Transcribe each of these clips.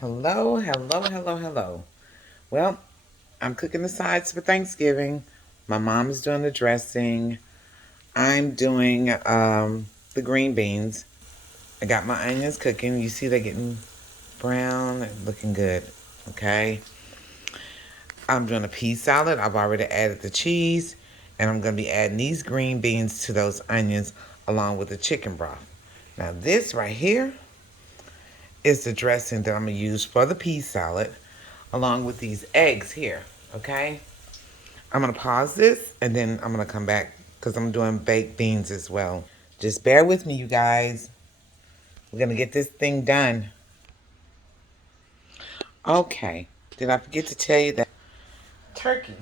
Hello, hello, hello, hello. Well, I'm cooking the sides for Thanksgiving. My mom is doing the dressing. I'm doing the green beans. I got my onions cooking. You see they're getting brown, looking good. Okay. I'm doing a pea salad. I've already added the cheese, and I'm going to be adding these green beans to those onions along with the chicken broth. Now, this right here is the dressing that I'm going to use for the pea salad along with these eggs here, okay? I'm going to pause this and then I'm going to come back because I'm doing baked beans as well. Just bear with me, you guys. We're going to get this thing done. Okay, did I forget to tell you that turkey?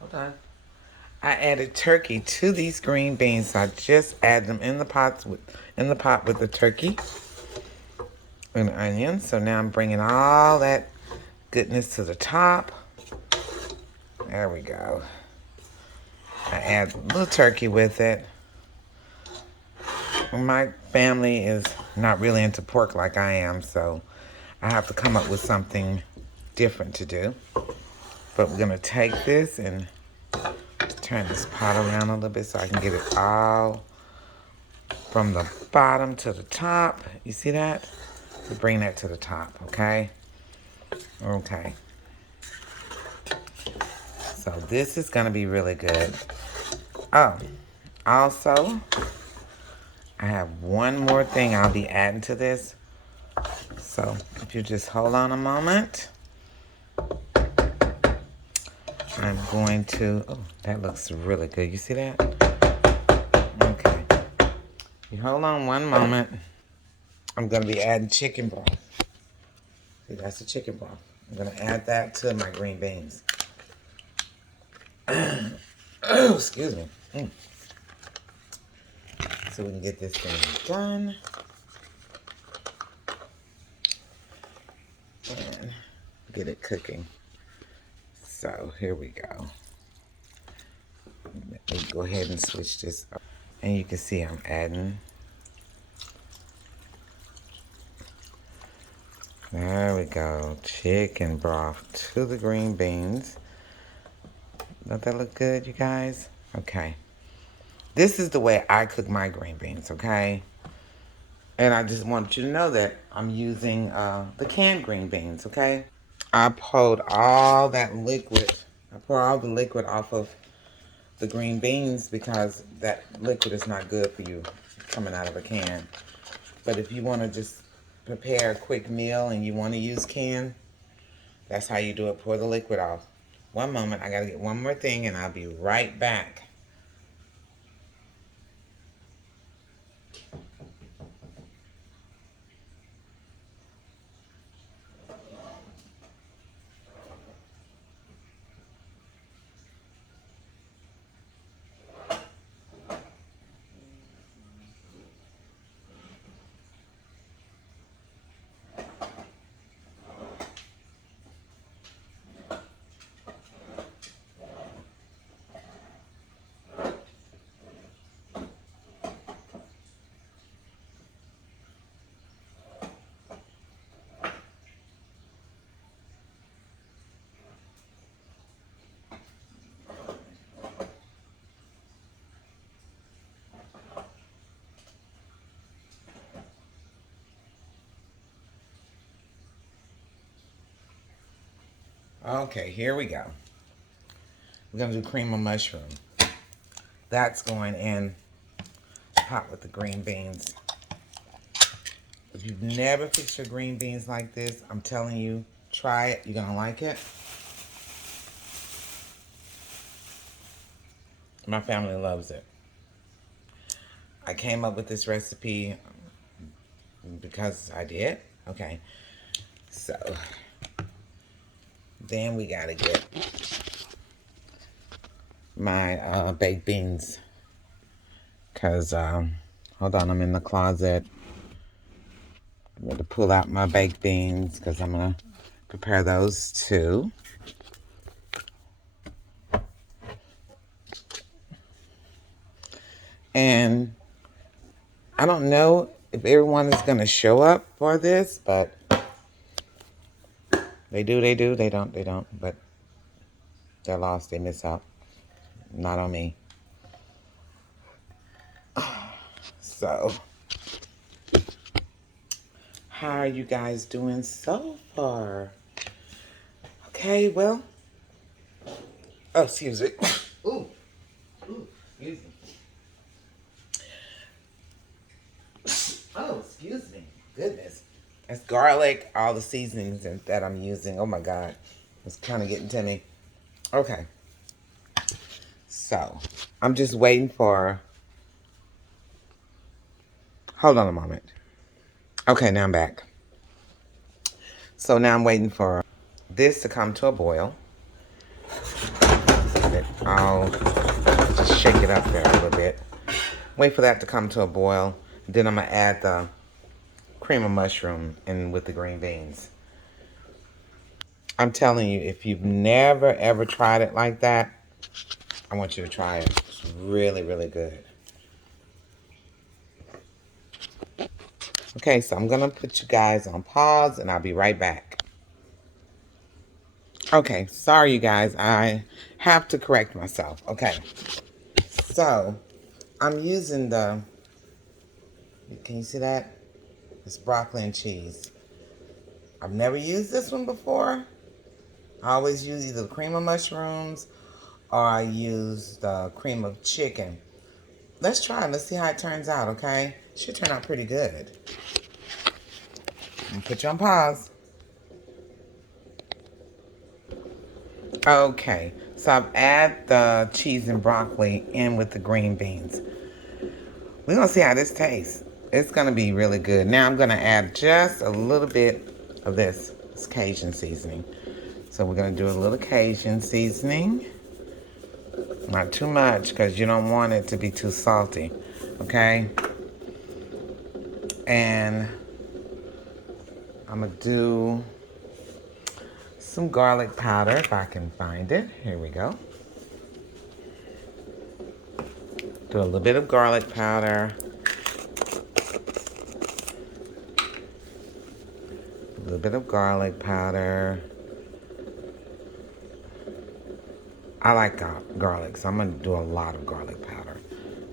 Hold on. I added turkey to these green beans. So I just add them in the pot with the turkey and the onions. So now I'm bringing all that goodness to the top. There we go. I add a little turkey with it. My family is not really into pork like I am, so I have to come up with something different to do. But we're gonna take this and turn this pot around a little bit so I can get it all from the bottom to the top. You see that? Bring that to the top, okay? Okay. So this is gonna be really good. Oh, also, I have one more thing I'll be adding to this. So if you just hold on a moment. I'm going to, oh, that looks really good. You see that? Okay. You hold on one moment. I'm going to be adding chicken broth. See, that's the chicken broth. I'm going to add that to my green beans. Oh, excuse me. So we can get this thing done. And get it cooking. So here we go. Let me go ahead and switch this up. And you can see I'm adding. There we go. Chicken broth to the green beans. Don't that look good, you guys? Okay. This is the way I cook my green beans, okay? And I just want you to know that I'm using the canned green beans, okay? I pulled all that liquid. I pour all the liquid off of the green beans because that liquid is not good for you coming out of a can. But if you want to just prepare a quick meal and you want to use can, that's how you do it. Pour the liquid off. One moment, I gotta get one more thing and I'll be right back. Okay, here we go. We're gonna do cream of mushroom. That's going in hot with the green beans. If you've never fixed your green beans like this, I'm telling you, try it. You're gonna like it. My family loves it. I came up with this recipe because I did. Okay, so then we gotta get my baked beans. Cause hold on, I'm in the closet. I'm gonna pull out my baked beans because I'm gonna prepare those too. And I don't know if everyone is going to show up for this, but they do, they don't, they don't. But they're lost, they miss out. Not on me. So, how are you guys doing so far? Okay, well, oh, excuse me. Ooh, excuse me. Oh, excuse me. Goodness. That's garlic, all the seasonings that I'm using. Oh my God. It's kind of getting to me. Okay. So, I'm just waiting for. Hold on a moment. Okay, now I'm back. So now I'm waiting for this to come to a boil. I'll just shake it up there a little bit. Wait for that to come to a boil. Then I'm going to add the cream of mushroom in with the green beans. I'm telling you, if you've never ever tried it like that, I want you to try it. It's really, really good. Okay, so I'm going to put you guys on pause and I'll be right back. Okay, sorry you guys. I have to correct myself. Okay, so I'm using can you see that? It's broccoli and cheese. I've never used this one before. I always use either the cream of mushrooms or I use the cream of chicken. Let's try it. Let's see how it turns out, okay? Should turn out pretty good. I'm put you on pause. Okay, so I've added the cheese and broccoli in with the green beans. We're going to see how this tastes. It's going to be really good. Now I'm going to add just a little bit of this. It's Cajun seasoning. So we're going to do a little Cajun seasoning. Not too much because you don't want it to be too salty. Okay? And I'm going to do some garlic powder if I can find it. Here we go. Do a little bit of garlic powder. A little bit of garlic powder. I like garlic, so I'm going to do a lot of garlic powder.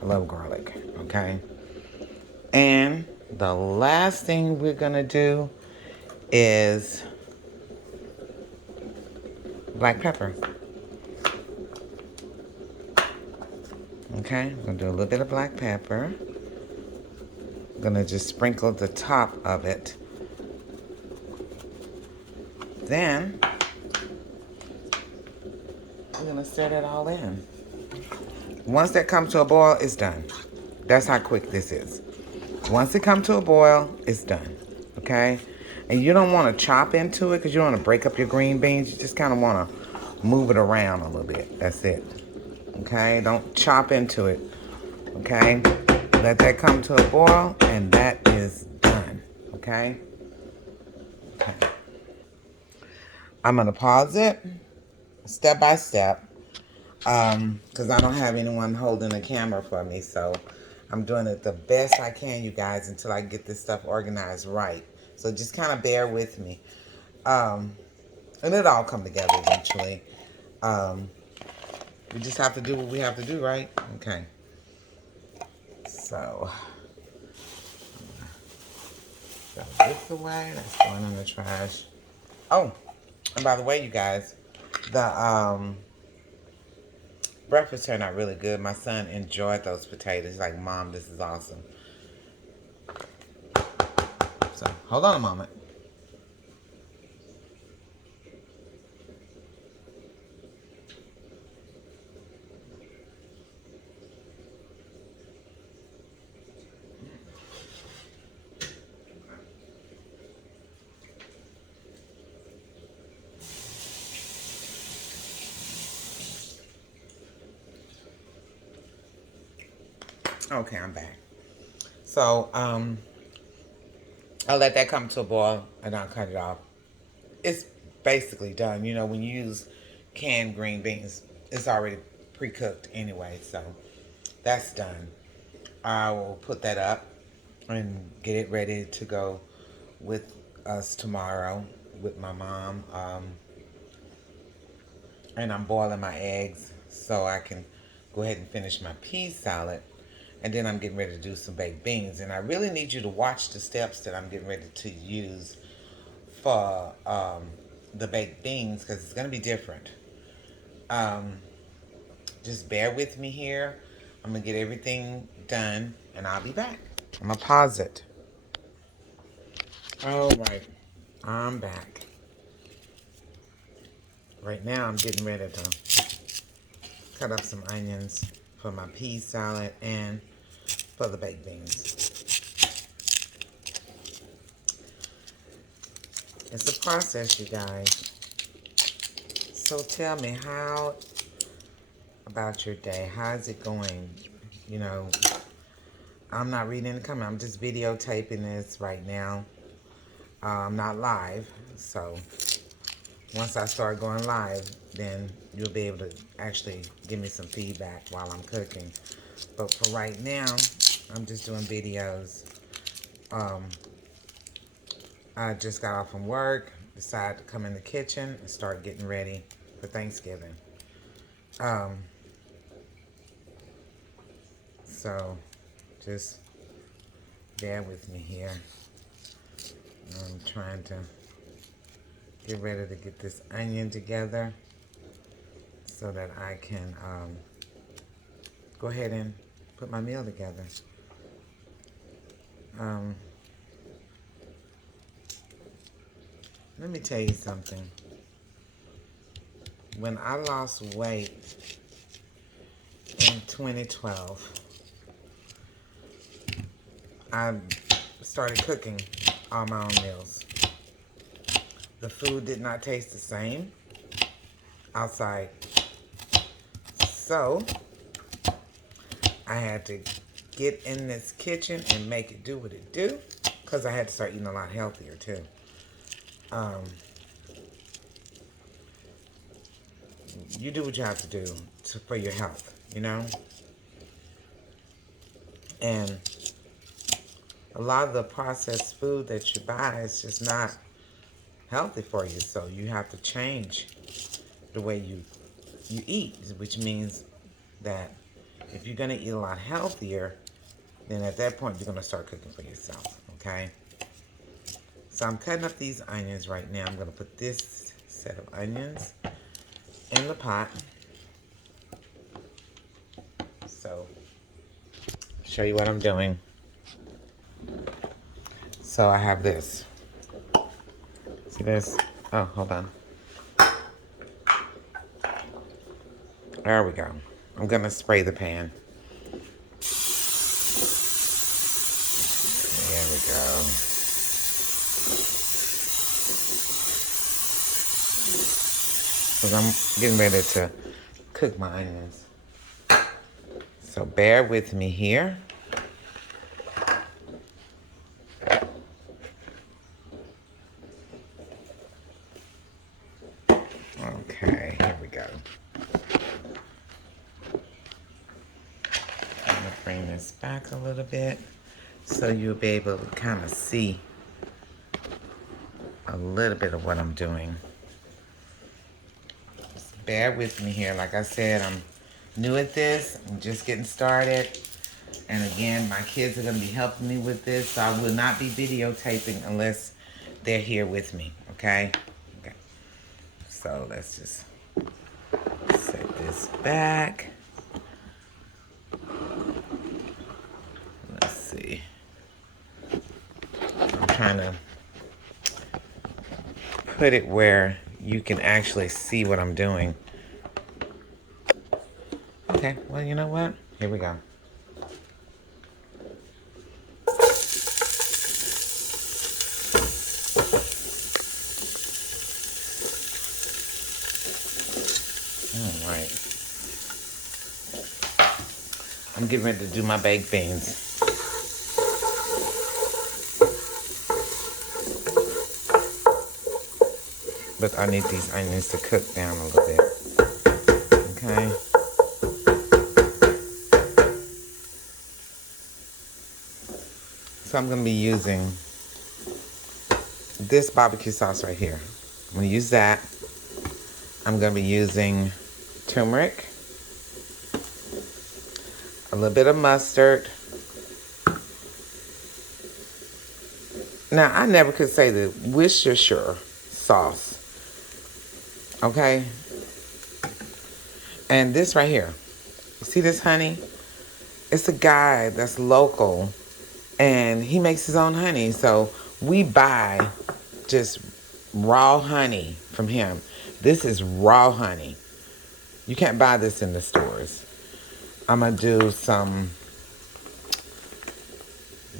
I love garlic, okay? And the last thing we're going to do is black pepper. Okay, I'm going to do a little bit of black pepper. I'm going to just sprinkle the top of it. Then, we're going to stir it all in. Once that comes to a boil, it's done. That's how quick this is. Once it comes to a boil, it's done. Okay? And you don't want to chop into it because you don't want to break up your green beans. You just kind of want to move it around a little bit. That's it. Okay? Don't chop into it. Okay? Let that come to a boil and that is done. Okay? Okay. I'm going to pause it step by step because I don't have anyone holding the camera for me. So I'm doing it the best I can, you guys, until I get this stuff organized right. So just kind of bear with me. And it'll all come together eventually. We just have to do what we have to do, right? Okay. So, throw this away. That's going in the trash. Oh, and by the way, you guys, the breakfast turned out really good. My son enjoyed those potatoes. He's like, Mom, this is awesome. So, hold on a moment. Okay, I'm back. So, I'll let that come to a boil and I'll cut it off. It's basically done. You know, when you use canned green beans, it's already pre-cooked anyway, so that's done. I will put that up and get it ready to go with us tomorrow with my mom. And I'm boiling my eggs so I can go ahead and finish my pea salad. And then I'm getting ready to do some baked beans. And I really need you to watch the steps that I'm getting ready to use for the baked beans because it's going to be different. Um, just bear with me here. I'm going to get everything done and I'll be back. I'm going to pause it. All right, I'm back. Right now I'm getting ready to cut up some onions for my pea salad and for the baked beans. It's a process, you guys. So tell me, how about your day? How's it going? You know, I'm not reading the comment. I'm just videotaping this right now. I'm not live, so once I start going live, then you'll be able to actually give me some feedback while I'm cooking. But for right now, I'm just doing videos. I just got off from work, decided to come in the kitchen and start getting ready for Thanksgiving. So just bear with me here. I'm trying to get ready to get this onion together so that I can go ahead and put my meal together. Let me tell you something. When I lost weight in 2012, I started cooking all my own meals. The food did not taste the same outside. So I had to get in this kitchen and make it do what it do, because I had to start eating a lot healthier too. You do what you have to do for your health, you know? And a lot of the processed food that you buy is just not healthy for you. So you have to change the way you eat, which means that if you're going to eat a lot healthier, then at that point you're going to start cooking for yourself, okay? So I'm cutting up these onions right now. I'm going to put this set of onions in the pot. So, show you what I'm doing. So I have this. See this? Oh, hold on. There we go. I'm going to spray the pan. There we go. Because I'm getting ready to cook my onions. So bear with me here. Okay, here we go. I'm going to bring this back a little bit so you'll be able to kind of see a little bit of what I'm doing. Just bear with me here. Like I said, I'm new at this. I'm just getting started. And again, my kids are going to be helping me with this. So I will not be videotaping unless they're here with me. Okay? Okay. So let's just set this back. Let's see. I'm trying to put it where you can actually see what I'm doing. Okay, well, you know what? Here we go. All right. I'm getting ready to do my baked beans. But I need these onions to cook down a little bit. Okay. So I'm going to be using this barbecue sauce right here. I'm going to use that. I'm going to be using turmeric, a little bit of mustard. Now, I never could say the Worcestershire sauce. Okay? And this right here. You see this honey? It's a guy that's local, and he makes his own honey. So we buy just raw honey from him. This is raw honey. You can't buy this in the stores. I'm going to do some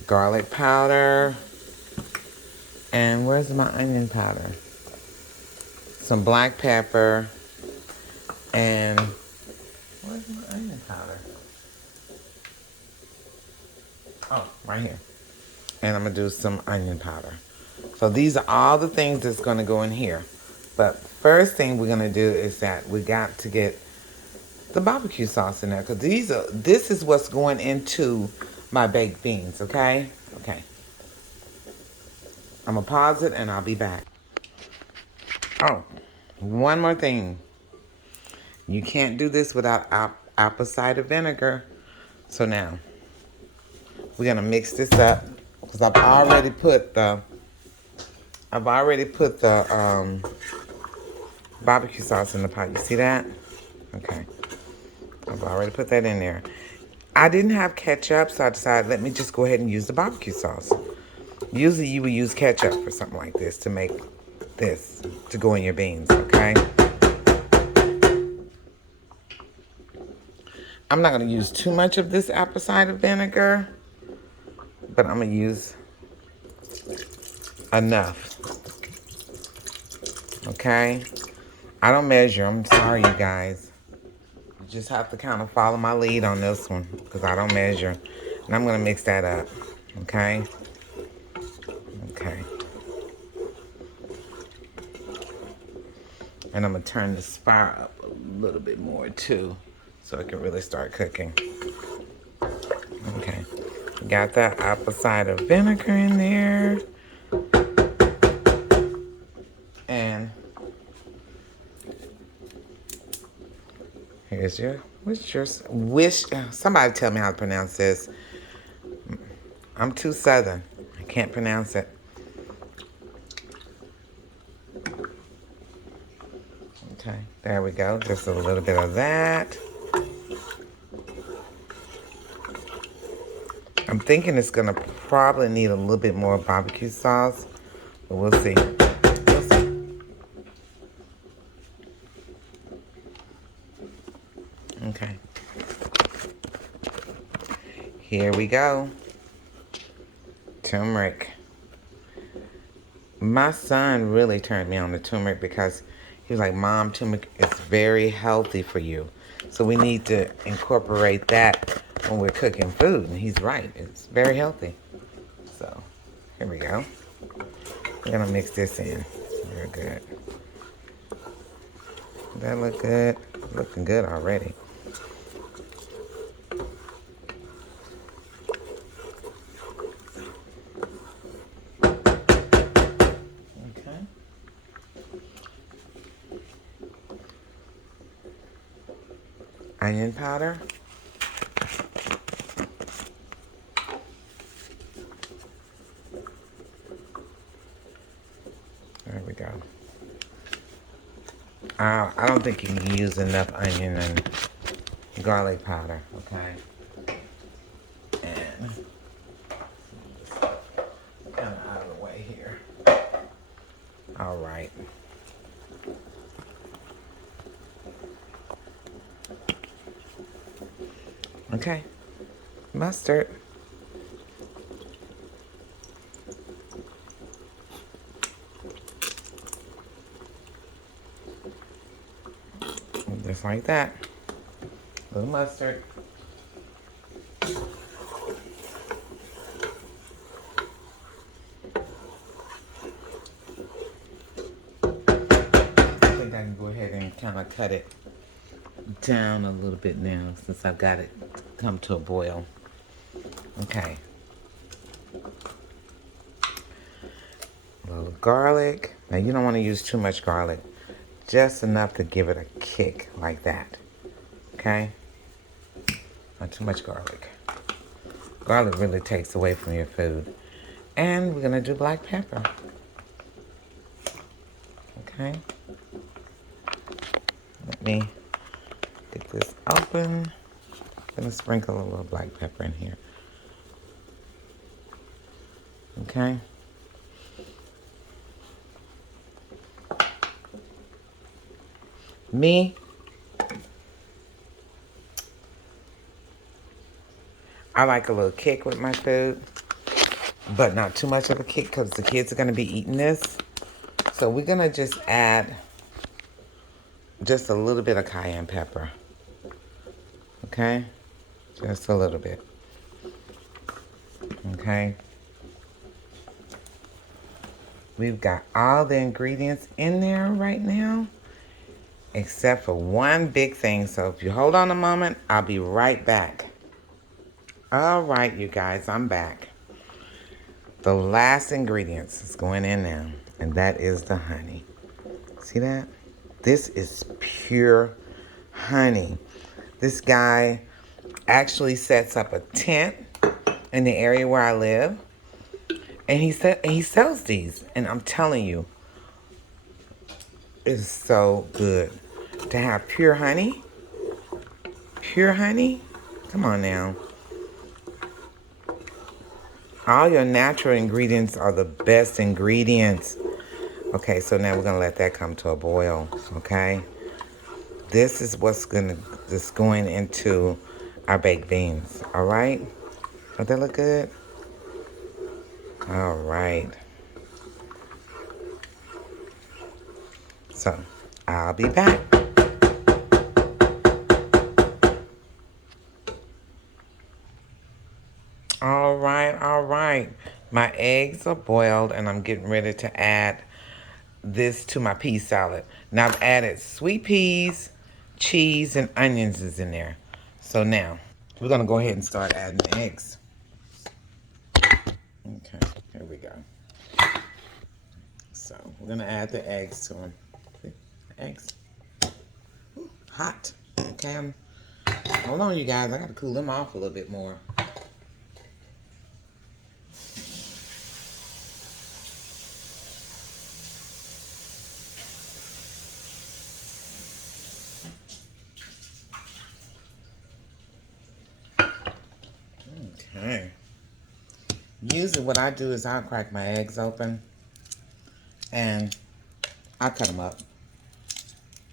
garlic powder. And where's my onion powder? Some black pepper. And where's my onion powder? Oh, right here. And I'm going to do some onion powder. So these are all the things that's going to go in here. But first thing we're going to do is that we got to get the barbecue sauce in there. Because this is what's going into my baked beans, okay? Okay. I'm going to pause it and I'll be back. Oh, one more thing. You can't do this without apple cider vinegar. So now, we're going to mix this up. Because I've already put the barbecue sauce in the pot. You see that? Okay. I've already put that in there. I didn't have ketchup, so I decided let me just go ahead and use the barbecue sauce. Usually you would use ketchup or something like this to make this, to go in your beans, okay? I'm not going to use too much of this apple cider vinegar, but I'm going to use enough, okay? I don't measure. I'm sorry, you guys. You just have to kind of follow my lead on this one because I don't measure. And I'm going to mix that up, okay? Okay. And I'm going to turn this fire up a little bit more too so it can really start cooking. Okay. Got that apple cider vinegar in there. And here's your somebody tell me how to pronounce this. I'm too southern. I can't pronounce it. Okay, there we go. Just a little bit of that. I'm thinking it's gonna probably need a little bit more barbecue sauce, but we'll see. We'll see. Okay. Here we go. Turmeric. My son really turned me on to turmeric because he was like, Mom, turmeric is very healthy for you. So we need to incorporate that when we're cooking food. And he's right. It's very healthy. So here we go. We're going to mix this in. Real good. Does that look good? Looking good already. Onion powder. There we go. I don't think you can use enough onion and garlic powder, okay? And just kind of out of the way here. All right. Okay. Mustard. Just like that. A little mustard. I think I can go ahead and kind of cut it down a little bit now since I've got it come to a boil. Okay. garlic. Now you don't want to use too much garlic. Just enough to give it a kick like that. Okay? Not too much garlic. Garlic really takes away from your food. And we're going to do black pepper. Okay? Let me get this open. I'm going to sprinkle a little black pepper in here. Okay? Me, I like a little kick with my food, but not too much of a kick because the kids are going to be eating this. So we're going to just add just a little bit of cayenne pepper. Okay? Just a little bit. Okay? We've got all the ingredients in there right now, except for one big thing. So if you hold on a moment, I'll be right back. All right, you guys, I'm back. The last ingredients is going in now, and that is the honey. See that? This is pure honey. This guy actually sets up a tent in the area where I live, and he sells these. And I'm telling you, it's so good to have pure honey. Pure honey? Come on now. All your natural ingredients are the best ingredients. Okay, so now we're gonna let that come to a boil. Okay, this is what's going into our baked beans. All right, don't that look good? All right. So I'll be back. All right, all right. My eggs are boiled, and I'm getting ready to add this to my pea salad. Now I've added sweet peas, cheese, and onions is in there. So now we're gonna go ahead and start adding the eggs. Okay, here we go. So we're gonna add the eggs to them. See, eggs. Ooh, hot. Okay, hold on, you guys. I gotta cool them off a little bit more. Okay. Usually what I do is I'll crack my eggs open and I cut them up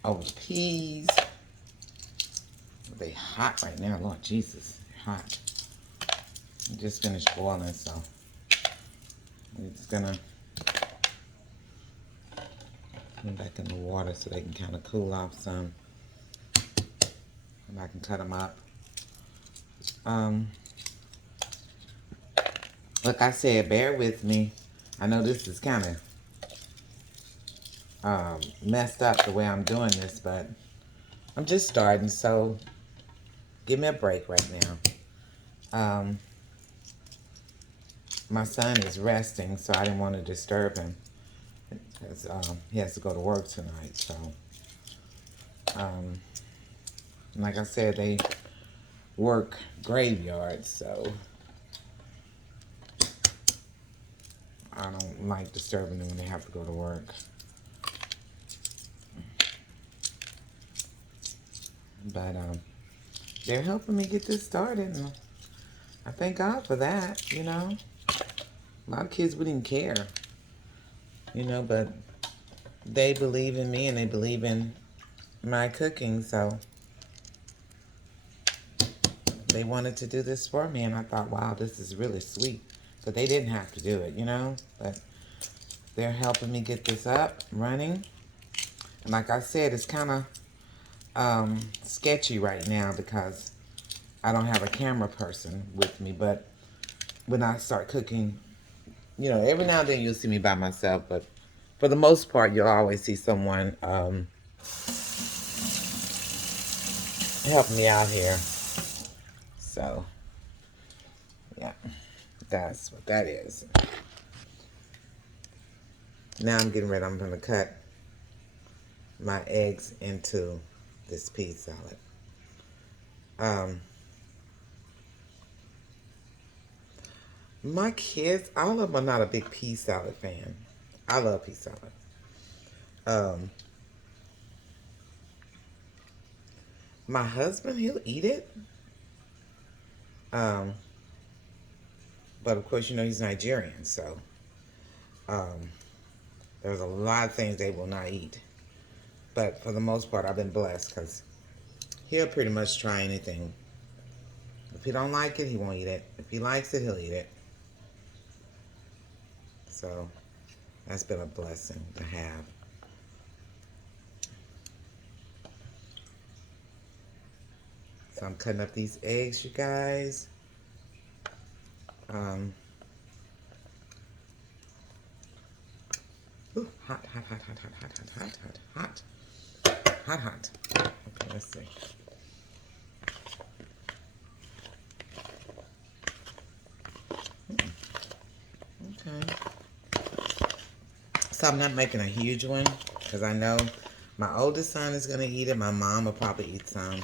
over the peas. They hot right now, Lord Jesus, they're hot. I just finished boiling, so I'm just gonna put them back in the water so they can kind of cool off some. And I can cut them up. Like I said, bear with me. I know this is kind of messed up the way I'm doing this, but I'm just starting, so give me a break right now. My son is resting, so I didn't want to disturb him because he has to go to work tonight. So, like I said, they work graveyard, so I don't like disturbing them when they have to go to work. But they're helping me get this started, and I thank God for that, you know. A lot of kids wouldn't care, you know, but they believe in me and they believe in my cooking, so they wanted to do this for me, and I thought, wow, this is really sweet. But they didn't have to do it, you know, but they're helping me get this up, running. And like I said, it's kind of sketchy right now because I don't have a camera person with me, but when I start cooking, you know, every now and then you'll see me by myself, but for the most part, you'll always see someone helping me out here. So, yeah, that's what that is. Now I'm getting ready. I'm going to cut my eggs into this pea salad. My kids, all of them are not a big pea salad fan. I love pea salad. Um, my husband, he'll eat it. Um, but of course, you know he's Nigerian, so um, there's a lot of things they will not eat. But for the most part, I've been blessed because he'll pretty much try anything. If he don't like it, he won't eat it. If he likes it, he'll eat it. So that's been a blessing to have. So I'm cutting up these eggs, you guys. Ooh, hot, hot, hot, hot, hot, hot, hot, hot, hot, hot, hot. Okay, let's see. Okay. So I'm not making a huge one because I know my oldest son is going to eat it. My mom will probably eat some.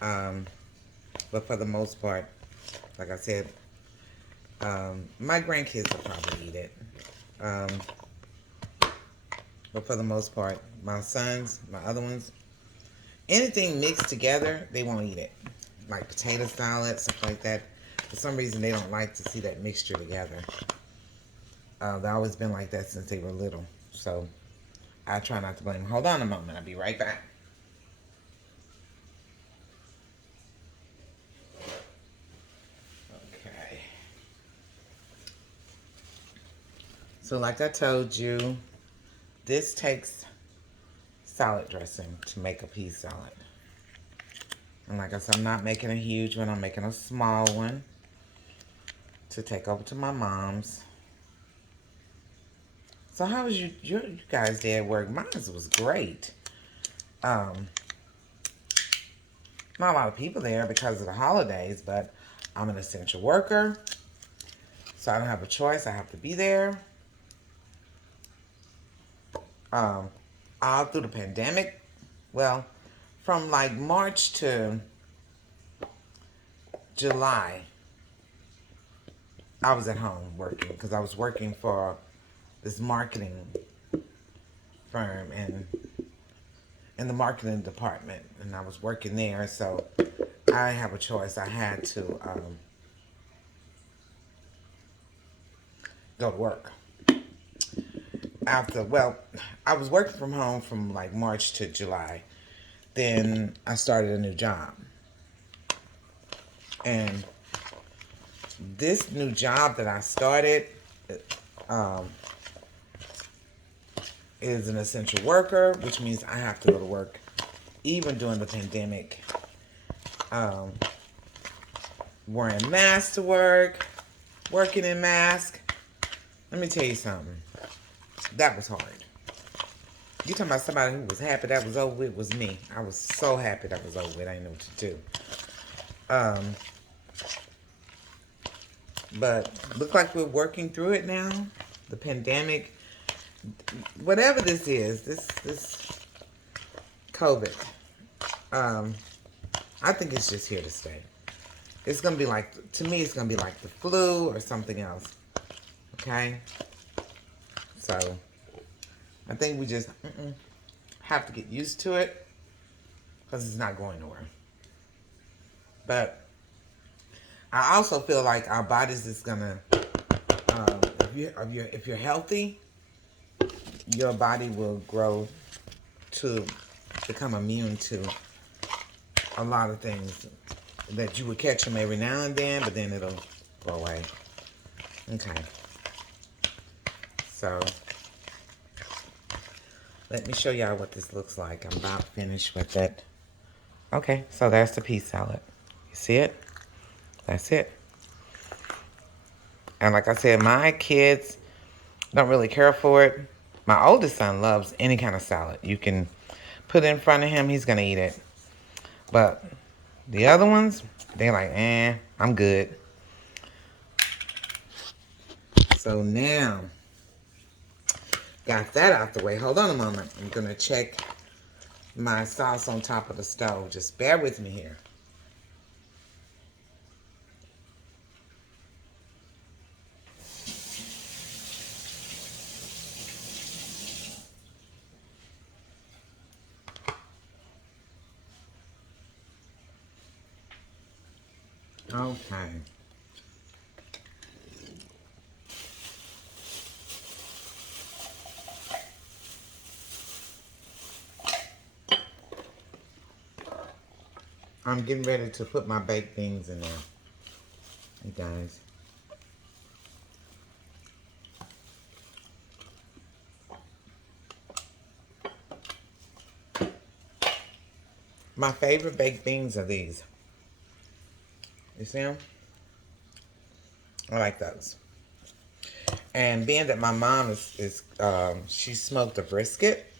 But for the most part, like I said, my grandkids will probably eat it. But for the most part, my sons, my other ones, anything mixed together, they won't eat it. Like potato salad, stuff like that. For some reason, they don't like to see that mixture together. They've always been like that since they were little. So I try not to blame them. Hold on a moment. I'll be right back. Okay. So like I told you, this takes salad dressing to make a pea salad. And like I said, I'm not making a huge one. I'm making a small one to take over to my mom's. So how was you guys' day at work? Mine was great. Not a lot of people there because of the holidays, but I'm an essential worker, so I don't have a choice. I have to be there. All through the pandemic, well, from like March to July, I was at home working because I was working for this marketing firm and in the marketing department, and I was working there, so I didn't have a choice. I had to go to work. Well, I was working from home from like March to July. Then I started a new job. And this new job that I started um, is an essential worker, which means I have to go to work even during the pandemic. Wearing masks to work, working in mask. Let me tell you something. That was hard. You talking about somebody who was happy that was over with was me. I was so happy that was over with. I didn't know what to do. But look like we're working through it now. The pandemic, whatever this is, this COVID, I think it's just here to stay. It's gonna be like, to me, it's gonna be like the flu or something else. Okay, so I think we just have to get used to it because it's not going nowhere. But I also feel like our bodies is gonna, if you're healthy, your body will grow to become immune to a lot of things that you would catch them every now and then, but then it'll go away. Okay. So let me show y'all what this looks like. I'm about finished with it. Okay, so that's the pea salad. You see it? That's it. And like I said, my kids don't really care for it. My oldest son loves any kind of salad. You can put it in front of him, he's gonna eat it. But the other ones, they're like, I'm good. So now, got that out the way. Hold on a moment. I'm going to check my sauce on top of the stove. Just bear with me here. Okay. I'm getting ready to put my baked beans in there, you guys. My favorite baked beans are these. You see them? I like those. And being that my mom she smoked a brisket,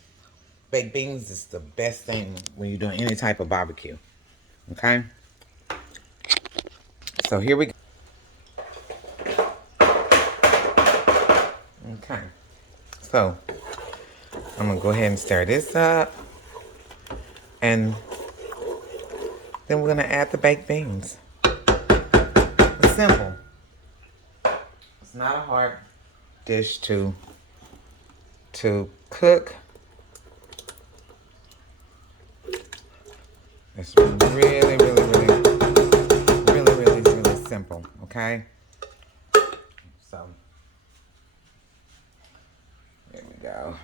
baked beans is the best thing when you're doing any type of barbecue. Okay? So here we go. Okay. So I'm going to go ahead and stir this up. And then we're going to add the baked beans. It's simple. It's not a hard dish to cook. It's really, really, really, really, really, really simple, okay? So, there we go.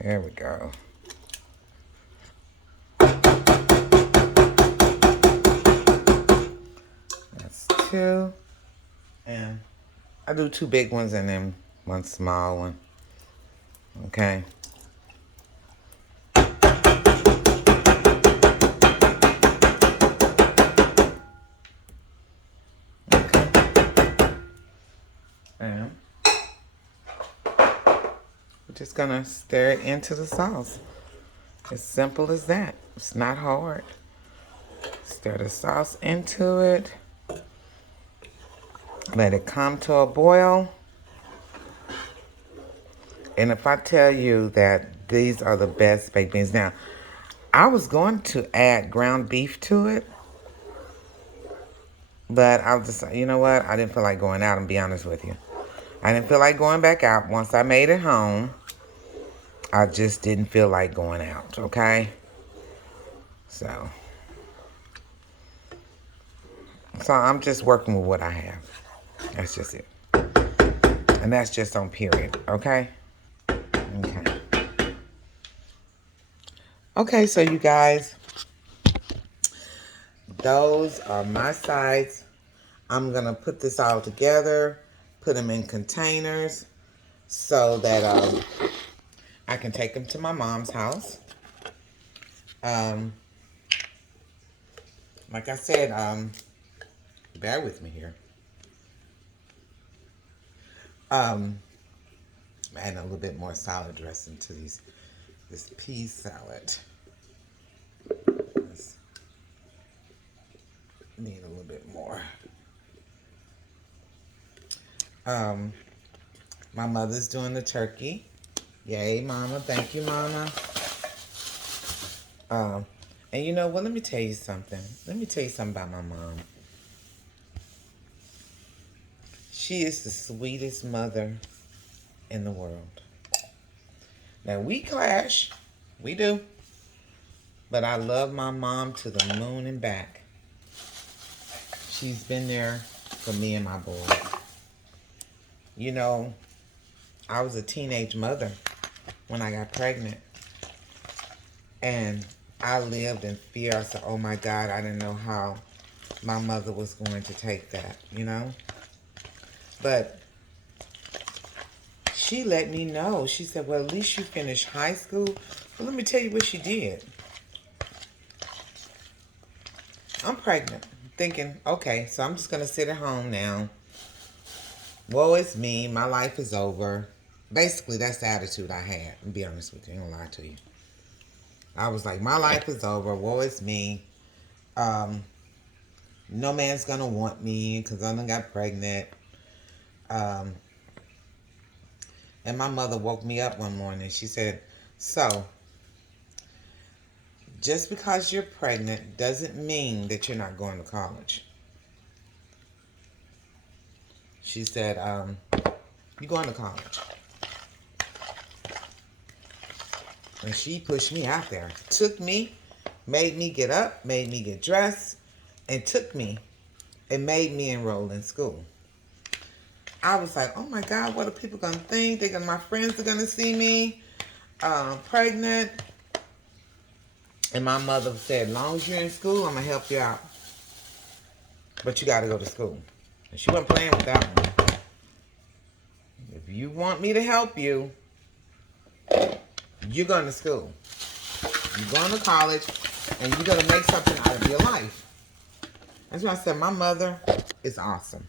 There we go. That's 2. And I do 2 big ones and then 1 small one. Okay. And we're just gonna stir it into the sauce. As simple as that. It's not hard. Stir the sauce into it. Let it come to a boil. And if I tell you that these are the best baked beans. Now, I was going to add ground beef to it. But I was just, you know what? I didn't feel like going out, and be honest with you. I didn't feel like going back out. Once I made it home, I just didn't feel like going out, okay? So I'm just working with what I have. That's just it. And that's just on period, okay? Okay. Okay, so you guys, those are my sides. I'm going to put this all together, put them in containers so that I can take them to my mom's house. Like I said, bear with me here. Adding a little bit more salad dressing to this pea salad. Let's need a little bit more. My mother's doing the turkey. Yay, Mama. Thank you, Mama. And you know what? Let me tell you something. Let me tell you something about my mom. She is the sweetest mother in the world. Now, we clash. We do. But I love my mom to the moon and back. She's been there for me and my boys. You know, I was a teenage mother when I got pregnant. And I lived in fear. I said, oh my God, I didn't know how my mother was going to take that, you know? But she let me know. She said, well, at least you finished high school. Well, let me tell you what she did. I'm pregnant. Thinking, okay, so I'm just going to sit at home now. Woe is me. My life is over. Basically, that's the attitude I had. I'll be honest with you. I ain't gonna lie to you. I was like, my life is over. Woe is me. No man's going to want me because I done got pregnant. Um, and my mother woke me up one morning. She said, so, just because you're pregnant doesn't mean that you're not going to college. She said, you're going to college. And she pushed me out there. Took me, made me get up, made me get dressed, and took me and made me enroll in school. I was like, oh my God, what are people going to think? My friends are going to see me pregnant. And my mother said, as long as you're in school, I'm going to help you out. But you got to go to school. And she wasn't playing with that one. If you want me to help you, you're going to school. You're going to college, and you're going to make something out of your life. That's why I said my mother is awesome.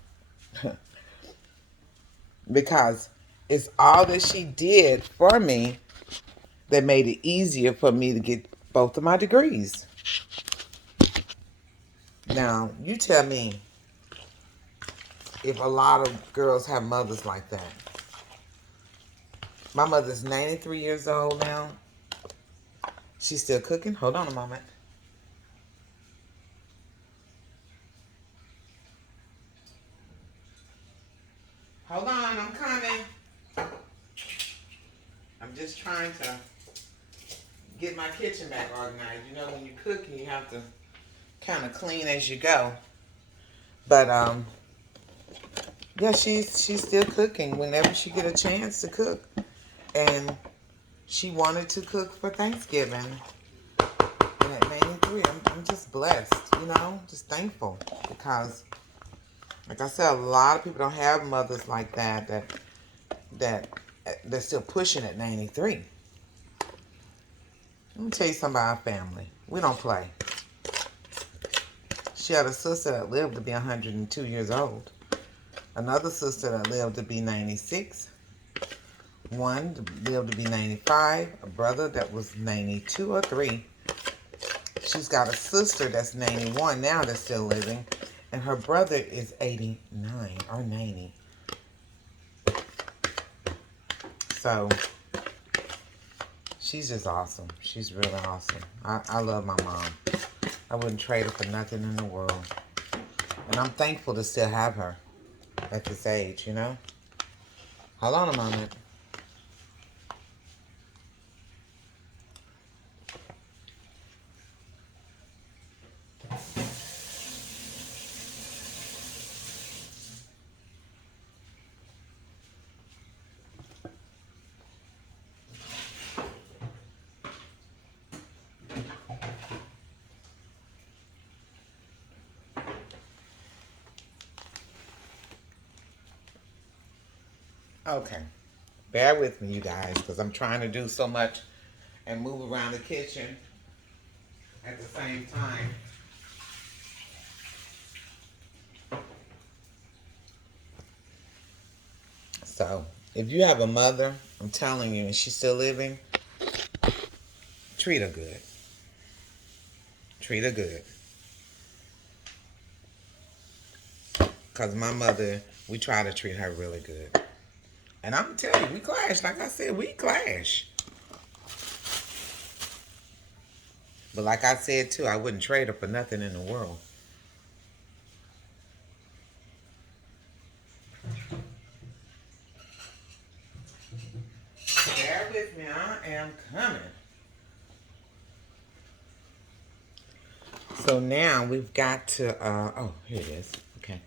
Because it's all that she did for me that made it easier for me to get both of my degrees. Now, you tell me if a lot of girls have mothers like that. My mother's 93 years old now. She's still cooking. Hold on a moment. Hold on, I'm coming. I'm just trying to get my kitchen back organized. You know, when you're cooking, you have to kind of clean as you go. But yeah, she's still cooking whenever she get a chance to cook, and she wanted to cook for Thanksgiving. And at 93, I'm just blessed, you know, just thankful because, like I said, a lot of people don't have mothers like that they're still pushing at 93. Let me tell you something about our family. We don't play. She had a sister that lived to be 102 years old. Another sister that lived to be 96. One lived to be 95. A brother that was 92 or 3. She's got a sister that's 91 now that's still living. And her brother is 89 or 90. So, she's just awesome. She's really awesome. I love my mom. I wouldn't trade her for nothing in the world. And I'm thankful to still have her at this age, you know? Hold on a moment. Okay. Bear with me, you guys, because I'm trying to do so much and move around the kitchen at the same time. So, if you have a mother, I'm telling you, and she's still living, treat her good. Treat her good. Because my mother, we try to treat her really good. And I'm telling you, we clash. Like I said, we clash. But like I said, too, I wouldn't trade her for nothing in the world. Bear with me. I am coming. So now we've got to, oh, here it is. Okay.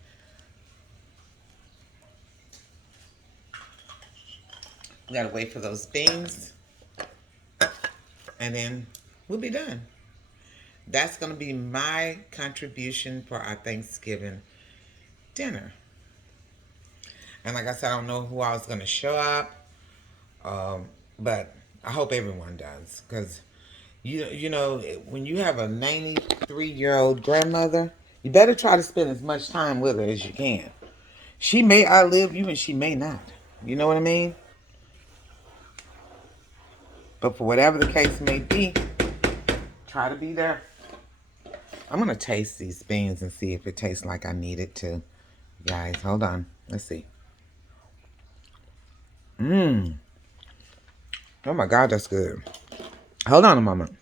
We got to wait for those beans. And then we'll be done. That's going to be my contribution for our Thanksgiving dinner. And like I said, I don't know who else is going to show up. But I hope everyone does. Because, you know, when you have a 93-year-old grandmother, you better try to spend as much time with her as you can. She may outlive you and she may not. You know what I mean? But for whatever the case may be, try to be there. I'm going to taste these beans and see if it tastes like I need it to. Guys, hold on. Let's see. Mmm. Oh my God, that's good. Hold on a moment.